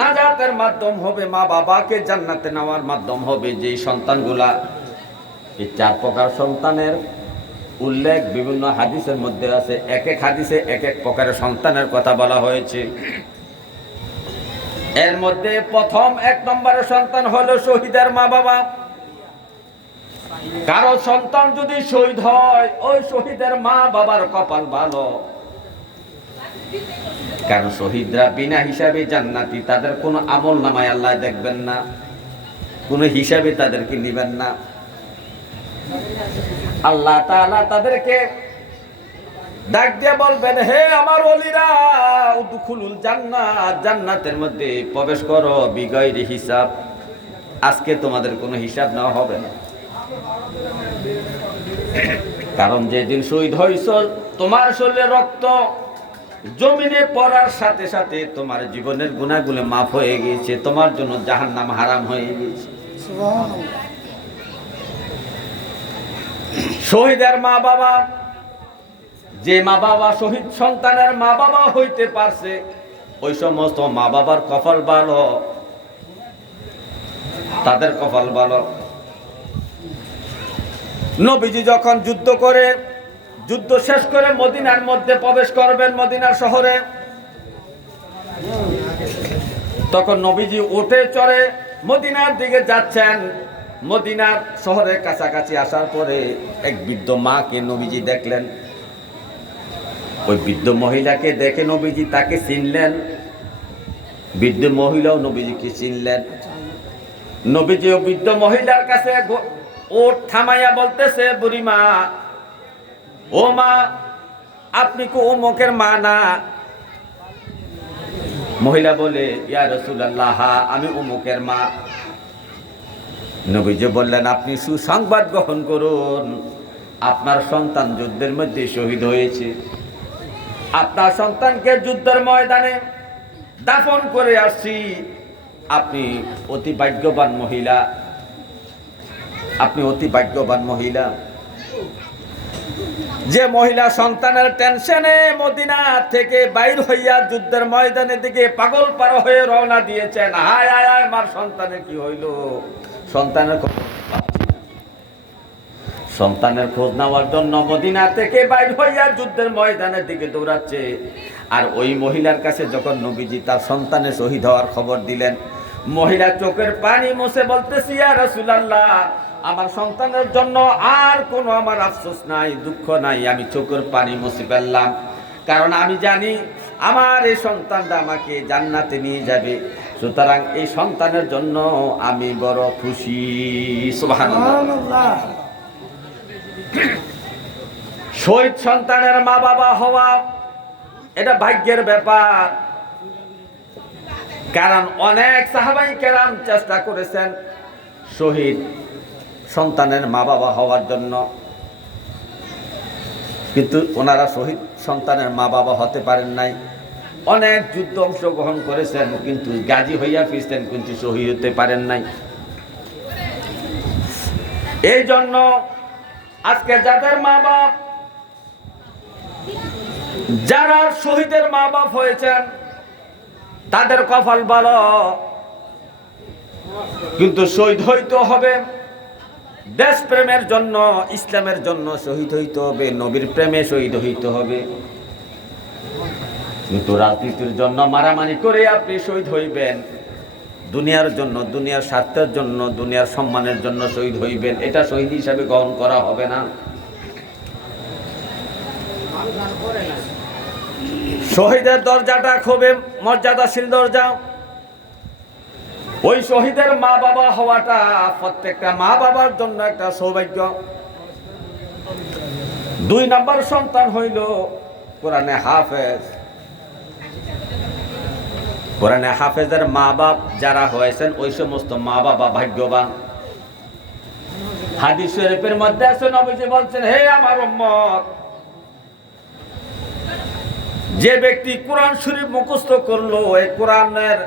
নাজাতের মাধ্যম হবে মা বাবাকে জান্নাতে নেওয়ার মাধ্যম হবে যে সন্তানগুলা এই চার প্রকার সন্তানের উল্লেখ বিভিন্ন হাদিসের মধ্যে আছে এক এক হাদিসে এক এক প্রকারের সন্তানের কথা বলা হয়েছে এর মধ্যে প্রথম এক নম্বরের সন্তান হলো শহীদের মা বাবা কারো সন্তান যদি শহীদ হয় ওই শহীদের মা বাবার কপাল ভালো কারণ শহীদরা বিনা হিসাবে জান্নাতি তাদের কোনো আমল নামায় আল্লাহ দেখবেন না কোনো হিসাবে তাদেরকে নিবেন না আল্লাহ তাআলা তাদেরকে ডাক দিয়ে বলবেন হে আমার জান্নাত জান্নাতের মধ্যে প্রবেশ করো বিগয়ের হিসাব আজকে তোমাদের কোনো হিসাব নেওয়া হবে না কারণ যেদিন শহীদ হইছ তোমার শরীরে রক্ত জমিনে পড়ার সাথে সাথে তোমার জীবনের গুণাগুলো মাফ হয়ে গিয়েছে তোমার জন্য জাহান নাম হারাম হয়ে গিয়েছে শহীদের মা বাবা যে মা বাবা শহীদ সন্তানের মা বাবা হইতে পারছে ওই সমস্ত মা বাবার কপাল ভালো তাদের কপাল ভালো নবীজি যখন যুদ্ধ করে যুদ্ধ শেষ করে মদিনার মধ্যে প্রবেশ করবেন মদিনার শহরে তখন নবীজি ওঠে চড়ে মদিনার দিকে যাচ্ছেন মদিনার শহরে কাছাকাছি আসার পরে এক বৃদ্ধ মাকে নবীজি দেখলেন ওই বৃদ্ধ মহিলাকে দেখে নবীজি তাকে চিনলেন বৃদ্ধ মহিলাও নবীজিকে চিনলেন নবীজি ও বৃদ্ধ মহিলার কাছে ওর থামাইয়া বলতেছে বুড়িমা ও মা আপনি কো অমুকের মা না মহিলা বলে ইয়া রসুল্লাহ আমি অমুকের মা নবীজি বললেন আপনি সুসংবাদ গ্রহণ করুন আপনার সন্তান যুদ্ধের মধ্যে শহীদ হয়েছে আপনার সন্তানকে যুদ্ধের ময়দানে দাফন করে আসছি আপনি অতি ভাগ্যবান মহিলা আপনি অতি ভাগ্যবান মহিলা যে মহিলা সন্তানের টেনশনে মদিনা থেকে বাইর হইয়া যুদ্ধের ময়দানের দিকে পাগল পার হয়ে রওনা দিয়েছেন হায় আয় আয় আমার সন্তানের কি হইল সন্তানের সন্তানের খোঁজ নেওয়ার জন্য মদিনা থেকে বাইর হইয়া যুদ্ধের ময়দানের দিকে দৌড়াচ্ছে আর ওই মহিলার কাছে যখন নবীজি তার সন্তানের শহীদ হওয়ার খবর দিলেন মহিলা চোখের পানি মুছে বলতেছি আর রসুলাল্লাহ আমার সন্তানের জন্য আর কোনো আমার আফসোস নাই দুঃখ নাই আমি চোখের পানি মুছে ফেললাম কারণ আমি জানি আমার এই সন্তানটা আমাকে জান্নাতে নিয়ে যাবে সুতরাং এই সন্তানের জন্য আমি বড় খুশি শহীদ সন্তানের মা বাবা হওয়া এটা ভাগ্যের ব্যাপার কারণ অনেক সাহাবাই কেরাম চেষ্টা করেছেন শহীদ সন্তানের মা বাবা হওয়ার জন্য কিন্তু ওনারা শহীদ সন্তানের মা বাবা হতে পারেন নাই অনেক যুদ্ধ অংশগ্রহণ করেছেন কিন্তু গাজী হইয়া ফিরছেন কিন্তু শহীদ হতে পারেন নাই এই জন্য আজকে যাদের মা বাপ যারা শহীদের মা বাপ হয়েছেন তাদের কপাল ভালো কিন্তু শহীদ হইতে হবে দেশ প্রেমের জন্য ইসলামের জন্য শহীদ হইতে হবে নবীর প্রেমে শহীদ হইতে হবে কিন্তু রাজনীতির জন্য মারামারি করে আপনি শহীদ হইবেন দুনিয়ার জন্য দুনিয়ার স্বার্থের জন্য দুনিয়ার সম্মানের জন্য শহীদ হইবেন এটা শহীদ হিসাবে গ্রহণ করা হবে না শহীদের দরজাটা খুবই মর্যাদাশীল দরজা ওই শহীদের মা বাবা হওয়াটা প্রত্যেকটা মা বাবার জন্য একটা সৌভাগ্য দুই নম্বর সন্তান হইল কোরআনে হাফেজ কোরআনে হাফেজের মা বাপ যারা হয়েছেন ওই সমস্ত মা বাবা ভাগ্যবান হাদিস শরীফের মধ্যে আছে নবীজি বলছেন হে আমার উম্মত যে ব্যক্তি কোরআন শরীফ মুখস্থ করলো এই কোরআনের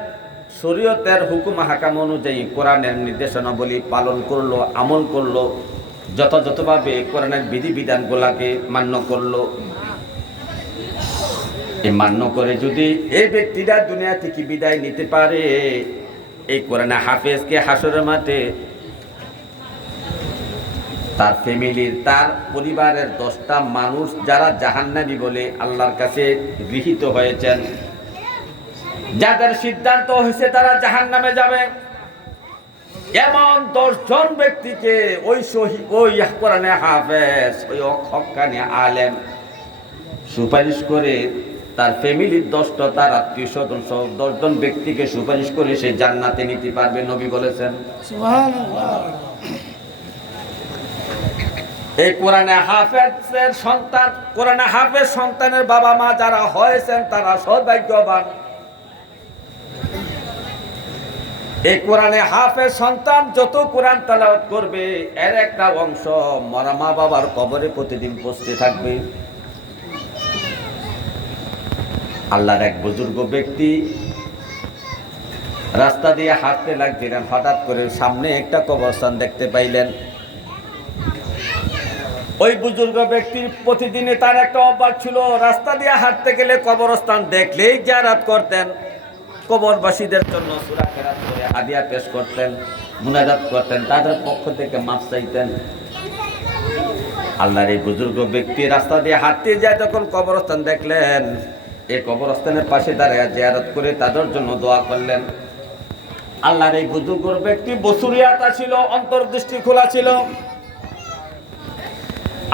শরীয়তের হুকুম হাকাম অনুযায়ী কোরআনের নির্দেশনাবলী পালন করলো আমল করলো যথাযথভাবে কোরআনের বিধিবিধানগুলাকে মান্য করলো এই মান্য করে যদি এই ব্যক্তিরা দুনিয়া থেকে বিদায় নিতে পারে এই কোরআনে হাফেজকে হাসরের মাঠে তার ফ্যামিলির তার পরিবারের দশটা মানুষ যারা জাহান্নাবি বলে আল্লাহর কাছে গৃহীত হয়েছেন যাদের সিদ্ধান্ত হয়েছে তারা জাহান নামে যাবে এমন দশজন ব্যক্তিকে ওই সহি ওই কোরআনে হাফেজ ওই আলেম সুপারিশ করে তার ফ্যামিলির দশটা তার আত্মীয় স্বজন সহ দশজন ব্যক্তিকে সুপারিশ করে সে জান্নাতে নিতে পারবে নবী বলেছেন এই কোরআনে হাফেজের সন্তান কোরআনে হাফেজ সন্তানের বাবা মা যারা হয়েছেন তারা সৌভাগ্যবান এই কোরআনে হাফের সন্তান যত কোরআন তালাওয়াত করবে এর একটা অংশ মরা মা বাবার কবরে প্রতিদিন বসতে থাকবে আল্লাহর এক বুজুর্গ ব্যক্তি রাস্তা দিয়ে হাঁটতে লাগছিলেন হঠাৎ করে সামনে একটা কবরস্থান দেখতে পাইলেন ওই বুজুর্গ ব্যক্তির প্রতিদিনে তার একটা অভ্যাস ছিল রাস্তা দিয়ে হাঁটতে গেলে কবরস্থান দেখলেই জারাত করতেন কবরবাসীদের জন্য সুরা আদিয়া পেশ করতেন মুনাজাত করতেন তাদের পক্ষ থেকে মাপ চাইতেন আল্লাহর এই বুজুর্গ ব্যক্তি রাস্তা দিয়ে হাঁটতে যায় তখন কবরস্থান দেখলেন এই কবরস্থানের পাশে দাঁড়িয়ে জেয়ারত করে তাদের জন্য দোয়া করলেন আল্লাহর এই বুজুর্গ ব্যক্তি বসুরিয়াটা ছিল অন্তর্দৃষ্টি খোলা ছিল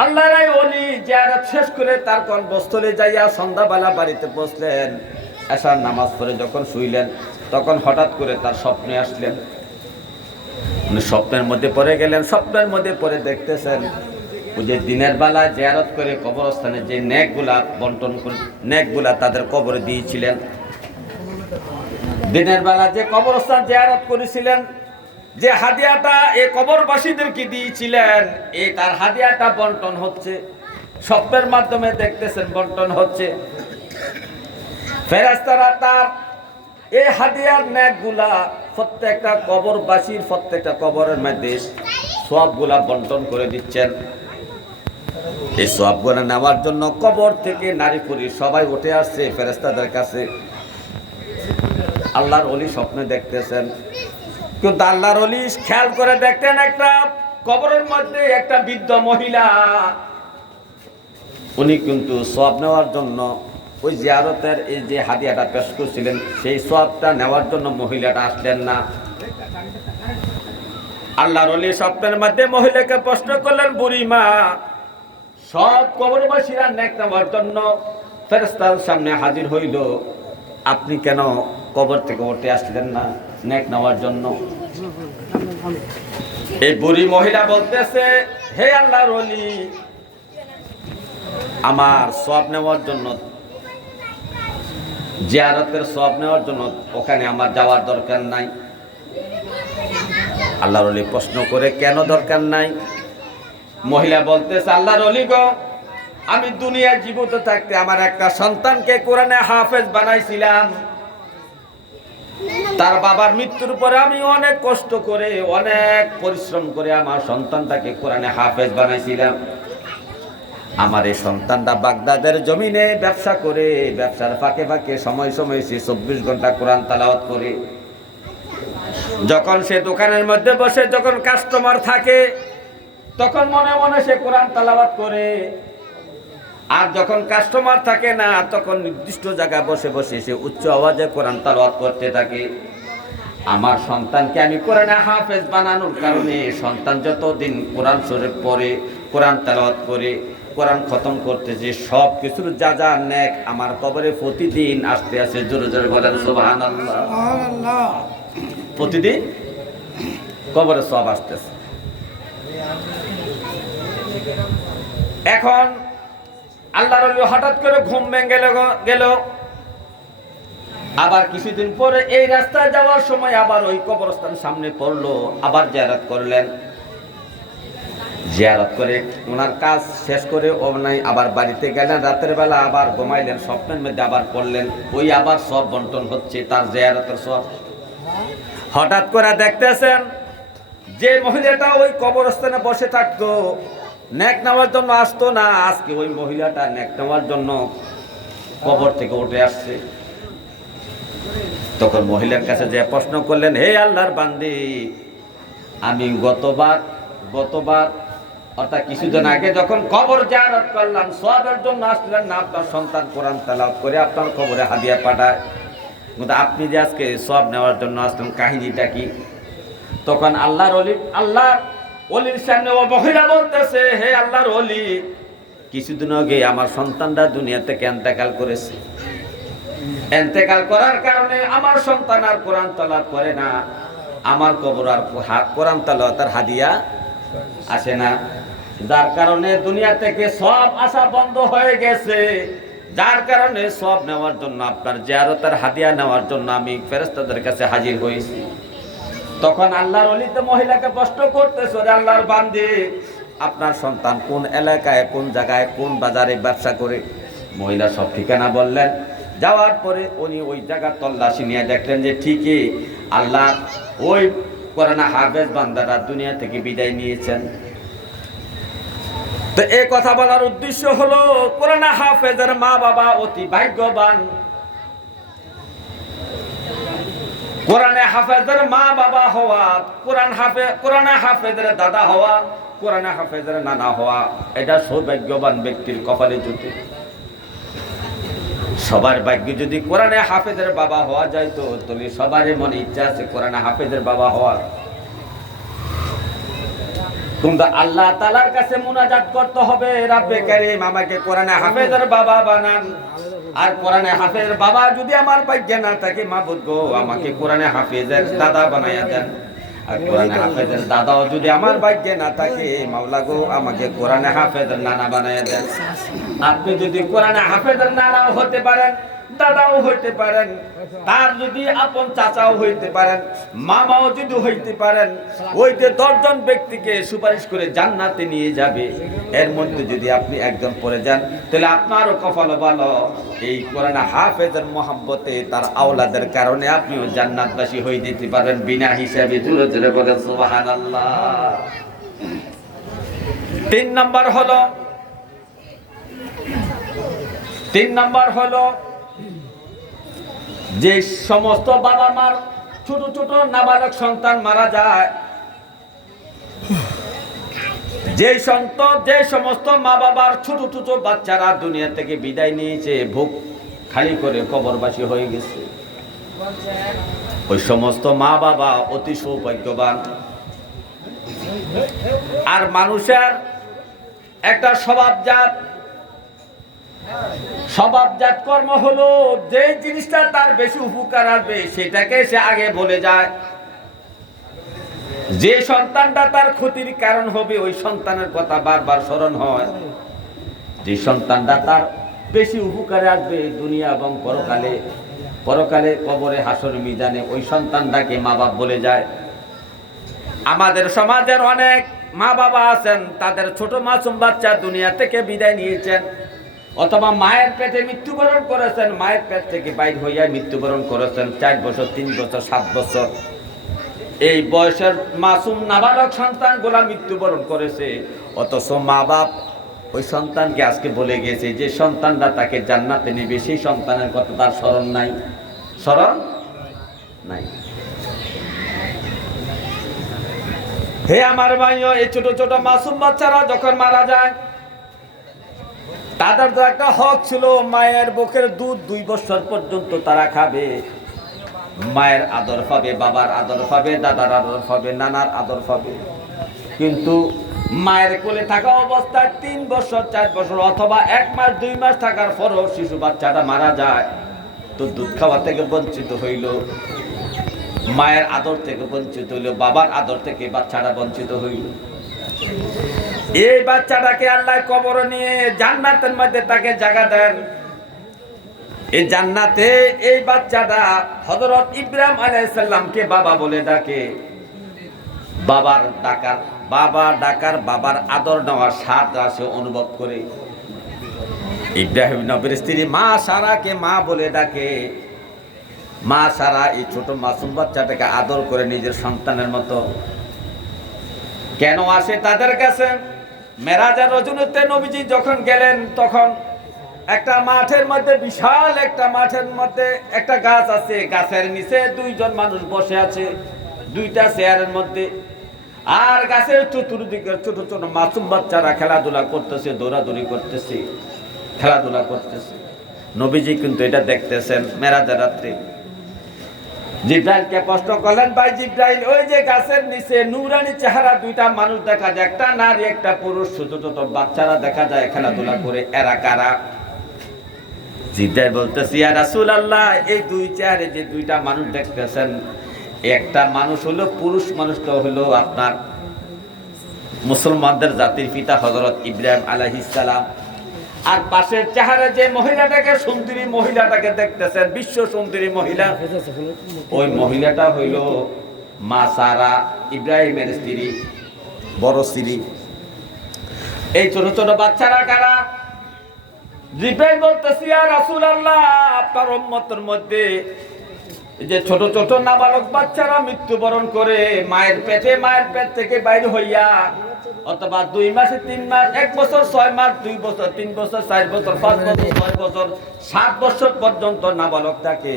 আল্লাহর এই অলি জেয়ারত শেষ করে তার কর্মস্থলে যাইয়া সন্ধ্যাবেলা বাড়িতে বসলেন এসার নামাজ পড়ে যখন শুইলেন তখন হঠাৎ করে তার স্বপ্নে আসলেন উনি স্বপ্নের মধ্যে পড়ে গেলেন স্বপ্নের মধ্যে পড়ে দেখতেছেন ওই যে দিনের বেলা জেয়ারত করে কবরস্থানে যে নেকগুলা বন্টন করে নেকগুলা তাদের কবরে দিয়েছিলেন দিনের বেলা যে কবরস্থান জেয়ারত করেছিলেন যে হাদিয়াটা এ কবরবাসীদেরকে দিয়েছিলেন এ তার হাদিয়াটা বন্টন হচ্ছে স্বপ্নের মাধ্যমে দেখতেছেন বন্টন হচ্ছে ফেরাস্তারা তার এই হাদিয়ার ন্যাকগুলা প্রত্যেকটা কবরবাসীর প্রত্যেকটা কবরের মধ্যে সবগুলা বন্টন করে দিচ্ছেন এই সবগুলা নেওয়ার জন্য কবর থেকে নারী পুরী সবাই উঠে আসছে ফেরেস্তাদের কাছে আল্লাহর অলি স্বপ্নে দেখতেছেন কিন্তু আল্লাহর অলি খেয়াল করে দেখতেন একটা কবরের মধ্যে একটা বৃদ্ধ মহিলা উনি কিন্তু সব নেওয়ার জন্য ওই জিয়ারতের এই যে হাদিয়াটা পেশ করছিলেন সেই সবটা নেওয়ার জন্য মহিলাটা আসলেন না আল্লাহর সপ্তাহের মধ্যে মহিলাকে প্রশ্ন করলেন বুড়িমা সব কবরবাসীরা নেক নেওয়ার জন্য ফেরস্তার সামনে হাজির হইল আপনি কেন কবর থেকে উঠে আসলেন না নেক নেওয়ার জন্য এই বুড়ি মহিলা বলতেছে হে আল্লাহর আমার সব নেওয়ার জন্য জিয়ারতের সব নেওয়ার জন্য ওখানে আমার যাওয়ার দরকার নাই আল্লাহর অলি প্রশ্ন করে কেন দরকার নাই মহিলা বলতেছে আল্লাহর অলি গো আমি দুনিয়ায় জীবিত থাকতে আমার একটা সন্তানকে কোরআনে হাফেজ বানাইছিলাম তার বাবার মৃত্যুর পরে আমি অনেক কষ্ট করে অনেক পরিশ্রম করে আমার সন্তানটাকে কোরআনে হাফেজ বানাইছিলাম আমার এই সন্তানটা বাগদাদের জমিনে ব্যবসা করে ব্যবসার ফাঁকে ফাঁকে সময় সময় সে চব্বিশ ঘন্টা কোরআন তালাওয়াত করে যখন সে দোকানের মধ্যে বসে যখন কাস্টমার থাকে তখন মনে মনে সে কোরআন তালাবাদ করে আর যখন কাস্টমার থাকে না তখন নির্দিষ্ট জায়গায় বসে বসে সে উচ্চ আওয়াজে কোরআন তালাবাদ করতে থাকে আমার সন্তানকে আমি কোরআনে হাফেজ বানানোর কারণে সন্তান যতদিন কোরআন শরীফ পরে কোরআন তালাবাদ করে কোরআন খতম করতেছি সব কিছুর যা যা ন্যাক আমার কবরে প্রতিদিন আসতে আসে জোরে জোরে বলেন সোহান প্রতিদিন কবরে সব আসতেছে এখন আল্লাহ রবি হঠাৎ করে ঘুম ভেঙে গেল আবার কিছুদিন পরে এই রাস্তায় যাওয়ার সময় আবার ওই কবরস্থান সামনে পড়লো আবার জায়রাত করলেন জিয়ারত করে ওনার কাজ শেষ করে ওনাই আবার বাড়িতে গেলেন রাতের বেলা আবার ঘুমাইলেন স্বপ্নের মধ্যে আবার পড়লেন ওই আবার সব বন্টন হচ্ছে তার জিয়ারতের সব হঠাৎ করে দেখতেছেন যে মহিলাটা ওই কবরস্থানে বসে থাকতো ন্যাক নেওয়ার জন্য আসতো না আজকে ওই মহিলাটা ন্যাক নেওয়ার জন্য কবর থেকে উঠে আসছে তখন মহিলার কাছে যে প্রশ্ন করলেন হে আল্লাহর বান্দি আমি গতবার গতবার অর্থাৎ কিছুদিন আগে যখন কবর জায়ারত করলাম সবের জন্য আসলেন না আপনার সন্তান কোরআন তালাব করে আপনার কবরে হাদিয়া পাঠায় কিন্তু আপনি যে আজকে সব নেওয়ার জন্য আসলেন কাহিনীটা কি তখন আল্লাহর অলি আল্লাহ অলির সামনে ও বহিরা বলতেছে হে আল্লাহর অলি কিছুদিন আগে আমার সন্তানরা দুনিয়া থেকে করেছে এন্তেকাল করার কারণে আমার সন্তান আর কোরআন তালাব করে না আমার কবর আর কোরআন তার হাদিয়া আসে না যার কারণে দুনিয়া থেকে সব আশা বন্ধ হয়ে গেছে যার কারণে সব নেওয়ার জন্য আপনার জিয়ারতের হাদিয়া নেওয়ার জন্য আমি ফেরস্তাদের কাছে হাজির হয়েছি তখন আল্লাহর অলিতে মহিলাকে প্রশ্ন করতেছে আল্লাহর বান্দি আপনার সন্তান কোন এলাকায় কোন জায়গায় কোন বাজারে ব্যবসা করে মহিলা সব ঠিকানা বললেন যাওয়ার পরে উনি ওই জায়গার তল্লাশি নিয়ে দেখলেন যে ঠিকই আল্লাহ ওই করোনা হাফেজ বান্দারা দুনিয়া থেকে বিদায় নিয়েছেন তো এ কথা বলার উদ্দেশ্য হলো কোরআনা হাফেজের মা বাবা অতি ভাগ্যবান কোরআনে হাফেজের মা বাবা হওয়া কোরআন হাফে কোরআনে হাফেজের দাদা হওয়া কোরআনে হাফেজের নানা হওয়া এটা সৌভাগ্যবান ব্যক্তির কপালে জুটে সবার ভাগ্য যদি কোরআনে হাফেজের বাবা হওয়া যায় তো তুমি সবারই মনে ইচ্ছা আছে কোরআনে হাফেজের বাবা হওয়ার তোমরা আল্লাহ তালার কাছে মুনাজাত করতে হবে রাব্বে কারিম আমাকে কোরআনে হাফেজের বাবা বানান আর কোরআনে হাফেজের বাবা যদি আমার ভাগ্যে না থাকে মাহবুদ গো আমাকে কোরআনে হাফেজের দাদা বানাইয়া দেন আর কোরআনে হাফেজের দাদাও যদি আমার ভাগ্যে না থাকে মাওলা গো আমাকে কোরআনে হাফেজের নানা বানাইয়া দেন আপনি যদি কোরআনে হাফেজের নানা হতে পারেন দাদাও হইতে পারেন তার যদি আপন চাচাও হইতে পারেন মামাও যদি হইতে পারেন ওই যে দশজন ব্যক্তিকে সুপারিশ করে জান্নাতে নিয়ে যাবে এর মধ্যে যদি আপনি একজন পড়ে যান তাহলে আপনারও কপাল ভালো এই কোরআন হাফেজের মহাব্বতে তার আওলাদের কারণে আপনিও জান্নাতবাসী হয়ে যেতে পারেন বিনা হিসাবে জোরে জোরে বলেন সুবাহান তিন নাম্বার হলো তিন নাম্বার হলো যে সমস্ত বাবা মার ছোট ছোট নাবালক সন্তান মারা যায় যে সন্ত যে সমস্ত মা বাবার ছোট ছোট বাচ্চারা দুনিয়া থেকে বিদায় নিয়েছে ভোগ খালি করে কবরবাসী হয়ে গেছে ওই সমস্ত মা বাবা অতি সৌভাগ্যবান আর মানুষের একটা স্বভাব যার জাত কর্ম হলো যে জিনিসটা তার বেশি উপকার আসবে সেটাকে সে আগে বলে যায় যে সন্তানটা তার ক্ষতির কারণ হবে ওই সন্তানের কথা বারবার স্মরণ হয় যে সন্তানটা তার বেশি উপকারে আসবে দুনিয়া এবং পরকালে পরকালে কবরে হাসর মিজানে ওই সন্তানটাকে মা বাপ বলে যায় আমাদের সমাজের অনেক মা বাবা আছেন তাদের ছোট মাসুম বাচ্চা দুনিয়া থেকে বিদায় নিয়েছেন অথবা মায়ের পেটে মৃত্যুবরণ করেছেন মায়ের পেট থেকে বাইর হইয়া মৃত্যুবরণ করেছেন চার বছর তিন বছর সাত বছর এই বয়সের মাসুম নাবালক সন্তান গোলা মৃত্যুবরণ করেছে অথচ মা বাপ ওই সন্তানকে আজকে বলে গেছে যে সন্তানরা তাকে জান্নাতে নেবে সেই সন্তানের কথা তার স্মরণ নাই স্মরণ নাই হে আমার ভাইও এই ছোট ছোট মাসুম বাচ্চারা যখন মারা যায় তাদের তো একটা হক ছিল মায়ের বুকের দুধ দুই বছর পর্যন্ত তারা খাবে মায়ের আদর পাবে বাবার আদর পাবে দাদার আদর পাবে নানার আদর পাবে কিন্তু মায়ের কোলে থাকা অবস্থায় তিন বছর চার বছর অথবা এক মাস দুই মাস থাকার পরও শিশু বাচ্চাটা মারা যায় তো দুধ খাওয়া থেকে বঞ্চিত হইল মায়ের আদর থেকে বঞ্চিত হইল বাবার আদর থেকে বাচ্চাটা বঞ্চিত হইল এই বাচ্চাটাকে আল্লাহ কবর নিয়ে জান্নাতের মধ্যে তাকে জায়গা দেন এই জান্নাতে এই বাচ্চাটা হজরত ইব্রাহিম আলাইসাল্লামকে বাবা বলে ডাকে বাবার ডাকার বাবা ডাকার বাবার আদর নেওয়ার স্বাদ রাশে অনুভব করে ইব্রাহিম নবীর স্ত্রী মা সারাকে মা বলে ডাকে মা সারা এই ছোট মাসুম বাচ্চাটাকে আদর করে নিজের সন্তানের মতো কেন আসে তাদের কাছে মেরাজার রজনীতে নবীজি যখন গেলেন তখন একটা মাঠের মধ্যে বিশাল একটা মাঠের মধ্যে একটা গাছ আছে গাছের নিচে দুইজন মানুষ বসে আছে দুইটা চেয়ারের মধ্যে আর গাছের চতুর্দিকে ছোট ছোট মাসুম বাচ্চারা খেলাধুলা করতেছে দৌড়াদৌড়ি করতেছে খেলাধুলা করতেছে নবীজি কিন্তু এটা দেখতেছেন মেরাজার রাত্রে জিব্রাইলকে প্রশ্ন করলেন ভাই জিব্রাইল ওই যে গাছের নিচে নুরানি চেহারা দুইটা মানুষ দেখা যায় একটা নারী একটা পুরুষ ছোট ছোট বাচ্চারা দেখা যায় খেলাধুলা করে এরা কারা জিব্রাইল বলতেছি আর রাসুল আল্লাহ এই দুই চেহারে যে দুইটা মানুষ দেখতেছেন একটা মানুষ হলো পুরুষ মানুষটা হলো আপনার মুসলমানদের জাতির পিতা হজরত ইব্রাহিম আলাহিসাল্লাম আর পাশের চেহারা যে মহিলাটাকে সুন্দরী মহিলাটাকে দেখতেছেন বিশ্ব সুন্দরী মহিলা ওই মহিলাটা হইল মা সারা ইব্রাহিমের স্ত্রী বড় স্ত্রী এই ছোট ছোট বাচ্চারা কারা জিব্রাইল বলতেছি আর রাসুল আল্লাহ আপনার মধ্যে যে ছোট ছোট নাবালক বাচ্চারা মৃত্যুবরণ করে মায়ের পেটে মায়ের পেট থেকে বাইর হইয়া অথবা দুই মাসে তিন মাস এক বছর ছয় মাস দুই বছর তিন বছর চার বছর পাঁচ বছর ছয় বছর সাত বছর পর্যন্ত নাবালক থাকে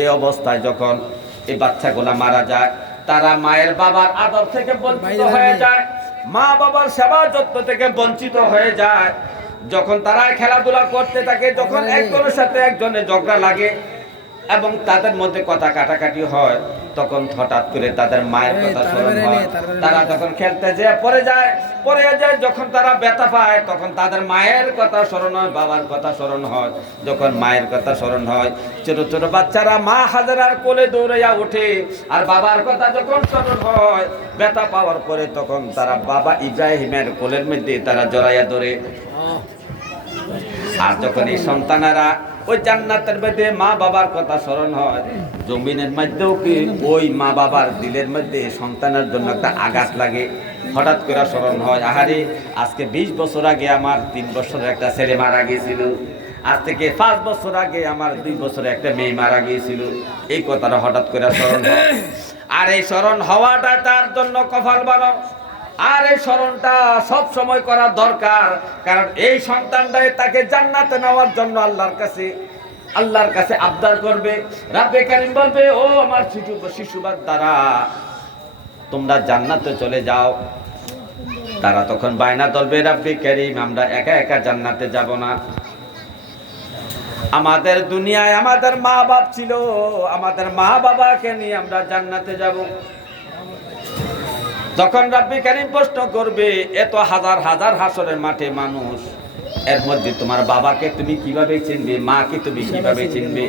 এই অবস্থায় যখন এই বাচ্চাগুলা মারা যায় তারা মায়ের বাবার আদর থেকে বঞ্চিত হয়ে যায় মা বাবার সেবা যত্ন থেকে বঞ্চিত হয়ে যায় যখন তারা খেলাধুলা করতে থাকে যখন একজনের সাথে একজনের ঝগড়া লাগে এবং তাদের মধ্যে কথা কাটাকাটি হয় তখন হঠাৎ করে তাদের মায়ের কথা স্মরণ হয় তারা যখন খেলতে যে পরে যায় পরে যায় যখন তারা ব্যথা পায় তখন তাদের মায়ের কথা স্মরণ হয় বাবার কথা স্মরণ হয় যখন মায়ের কথা স্মরণ হয় ছোট ছোট বাচ্চারা মা হাজারার কোলে দৌড়াইয়া ওঠে আর বাবার কথা যখন স্মরণ হয় ব্যথা পাওয়ার পরে তখন তারা বাবা ইব্রাহিমের কোলের মধ্যে তারা জড়াইয়া ধরে আর যখন এই সন্তানেরা ওই জান্নাতের মধ্যে মা বাবার কথা স্মরণ হয় জমিনের মধ্যেও কি ওই মা বাবার দিলের মধ্যে সন্তানের জন্য একটা আঘাত লাগে হঠাৎ করে স্মরণ হয় আহারে আজকে বিশ বছর আগে আমার তিন বছরের একটা ছেলে মারা গিয়েছিল আজ থেকে পাঁচ বছর আগে আমার দুই বছরে একটা মেয়ে মারা গিয়েছিল এই কথাটা হঠাৎ করে স্মরণ হয় আর এই স্মরণ হওয়াটা তার জন্য কফল বানো আর এই স্মরণটা সব সময় করা দরকার কারণ এই সন্তানটাই তাকে জান্নাতে নেওয়ার জন্য আল্লাহর কাছে আল্লাহর কাছে আবদার করবে রাব্বে কারিম বলবে ও আমার শিশু শিশুবার দ্বারা তোমরা জান্নাতে চলে যাও তারা তখন বায়না দলবে রাব্বি কারিম আমরা একা একা জান্নাতে যাব না আমাদের দুনিয়ায় আমাদের মা বাপ ছিল আমাদের মা বাবাকে নিয়ে আমরা জান্নাতে যাব যখন রাব্বি কারিম প্রশ্ন করবে এত হাজার হাজার হাসরের মাঠে মানুষ এর মধ্যে তোমার বাবাকে তুমি কিভাবে চিনবে মাকে তুমি কিভাবে চিনবে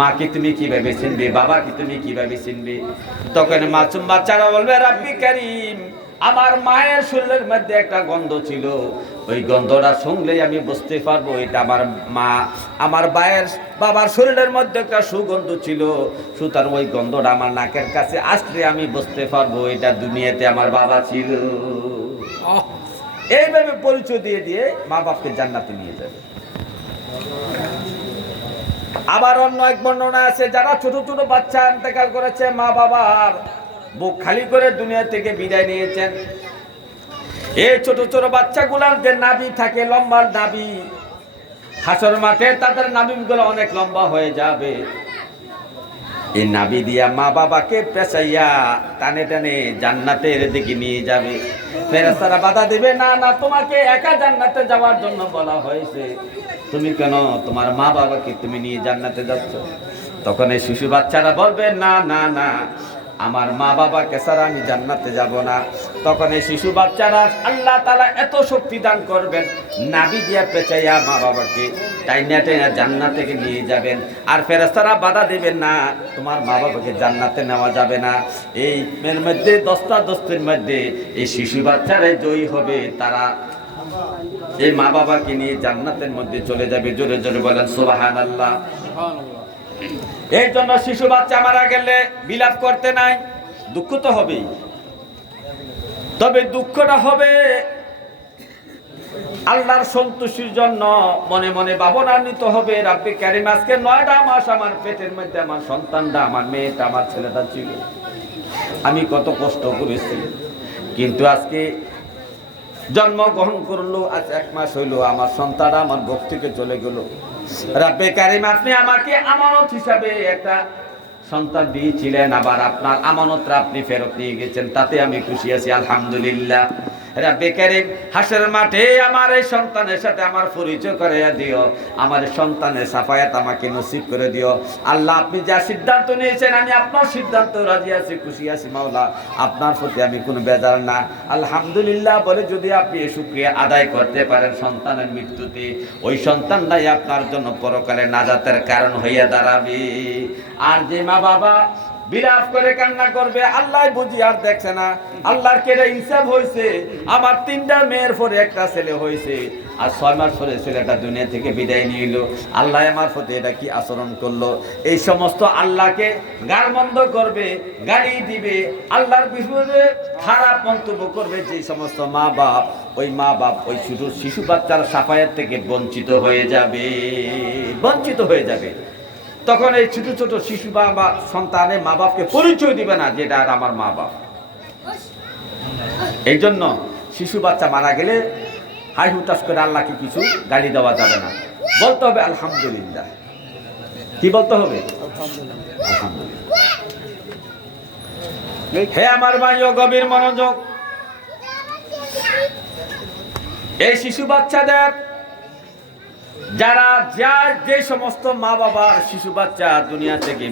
মাকে তুমি কিভাবে চিনবে বাবাকে তুমি কিভাবে চিনবে তখন মাসুম বাচ্চারা বলবে রাব্বি কারিম আমার মায়ের শরীরের মধ্যে একটা গন্ধ ছিল ওই গন্ধটা শুনলেই আমি বুঝতে পারবো এটা আমার মা আমার বায়ের বাবার শরীরের মধ্যে একটা সুগন্ধ ছিল সুতরাং ওই গন্ধটা আমার নাকের কাছে আসলে আমি বুঝতে পারবো এটা দুনিয়াতে আমার বাবা ছিল এইভাবে পরিচয় দিয়ে দিয়ে মা বাপকে জান্নাতে নিয়ে যাবে আবার অন্য এক বর্ণনা আছে যারা ছোট ছোট বাচ্চা করেছে মা বাবার বুক খালি করে দুনিয়া থেকে বিদায় নিয়েছেন এই ছোট ছোট যে নাবি থাকে লম্বা নাবি হাসর মাঠে তাদের নাবিগুলো অনেক লম্বা হয়ে যাবে এই নাবি দিয়া মা বাবাকে পেঁচাইয়া টানে টানে জান্নাতের দিকে নিয়ে যাবে ফেরেস্তারা বাধা দেবে না না তোমাকে একা জান্নাতে যাওয়ার জন্য বলা হয়েছে তুমি কেন তোমার মা বাবাকে তুমি নিয়ে জান্নাতে যাচ্ছ তখন এই শিশু বাচ্চারা বলবে না না না আমার মা বাবাকে ছাড়া আমি জান্নাতে যাব না তখন এই শিশু বাচ্চারা আল্লাহ তালা এত শক্তি দান করবেন নাবি দিয়া পেঁচাইয়া মা বাবাকে টাইনা টাইনা জান্নাত থেকে নিয়ে যাবেন আর ফেরেস্তারা বাধা দেবেন না তোমার মা বাবাকে জান্নাতে নেওয়া যাবে না এই মেয়ের মধ্যে দস্তা দস্তির মধ্যে এই শিশু বাচ্চারাই জয়ী হবে তারা এই মা বাবাকে নিয়ে জান্নাতের মধ্যে চলে যাবে জোরে জোরে বলেন সোহান আল্লাহ এই জন্য শিশু বাচ্চা মারা গেলে বিলাপ করতে নাই দুঃখ তো হবেই তবে দুঃখটা হবে আল্লাহর সন্তুষ্টির জন্য মনে মনে ভাবনান্বিত হবে রাব্বি ক্যারি আজকে নয়টা মাস আমার পেটের মধ্যে আমার সন্তানটা আমার মেয়েটা আমার ছেলেটা ছিল আমি কত কষ্ট করেছি কিন্তু আজকে জন্মগ্রহণ করলো আজ এক মাস হইলো আমার সন্তানরা আমার ভোগ থেকে চলে গেল রাব্বে কারিম আপনি আমাকে আমানত হিসাবে একটা সন্তান দিয়েছিলেন আবার আপনার আমানতটা আপনি ফেরত নিয়ে গেছেন তাতে আমি খুশি আছি আলহামদুলিল্লাহ রাব্বে হাসের মাঠে আমার এই সন্তানের সাথে আমার পরিচয় করাইয়া দিও আমার সন্তানের সাফায়াত আমাকে নসিব করে দিও আল্লাহ আপনি যা সিদ্ধান্ত নিয়েছেন আমি আপনার সিদ্ধান্ত রাজি আছি খুশি আছি মাওলা আপনার প্রতি আমি কোনো বেজার না আলহামদুলিল্লাহ বলে যদি আপনি শুক্রিয়া আদায় করতে পারেন সন্তানের মৃত্যুতে ওই সন্তানটাই আপনার জন্য পরকালে নাজাতের কারণ হইয়া দাঁড়াবে আর যে মা বাবা বিলাপ করে কান্না করবে আল্লাহ বুঝি আর দেখছে না আল্লাহর কেটে ইনসাফ হয়েছে আমার তিনটা মেয়ের পরে একটা ছেলে হয়েছে আর ছয় মাস পরে ছেলেটা দুনিয়া থেকে বিদায় এলো আল্লাহ আমার প্রতি এটা কি আচরণ করলো এই সমস্ত আল্লাহকে গাল বন্ধ করবে গালি দিবে আল্লাহর বিষয়ে খারাপ মন্তব্য করবে যে সমস্ত মা বাপ ওই মা বাপ ওই শুধু শিশু বাচ্চার সাফায়ের থেকে বঞ্চিত হয়ে যাবে বঞ্চিত হয়ে যাবে তখন এই ছোট ছোট শিশু বা সন্তানের মা বাপকে পরিচয় দিবে না যেটা আমার মা বাপ এই জন্য শিশু বাচ্চা মারা গেলে হাই হুতাস করে আল্লাহকে কিছু গালি দেওয়া যাবে না বলতে হবে আলহামদুলিল্লাহ কি বলতে হবে হে আমার ভাই ও গভীর মনোযোগ এই শিশু বাচ্চাদের যারা যার যে সমস্ত মা বাবার শিশু বাচ্চা দুনিয়া থেকে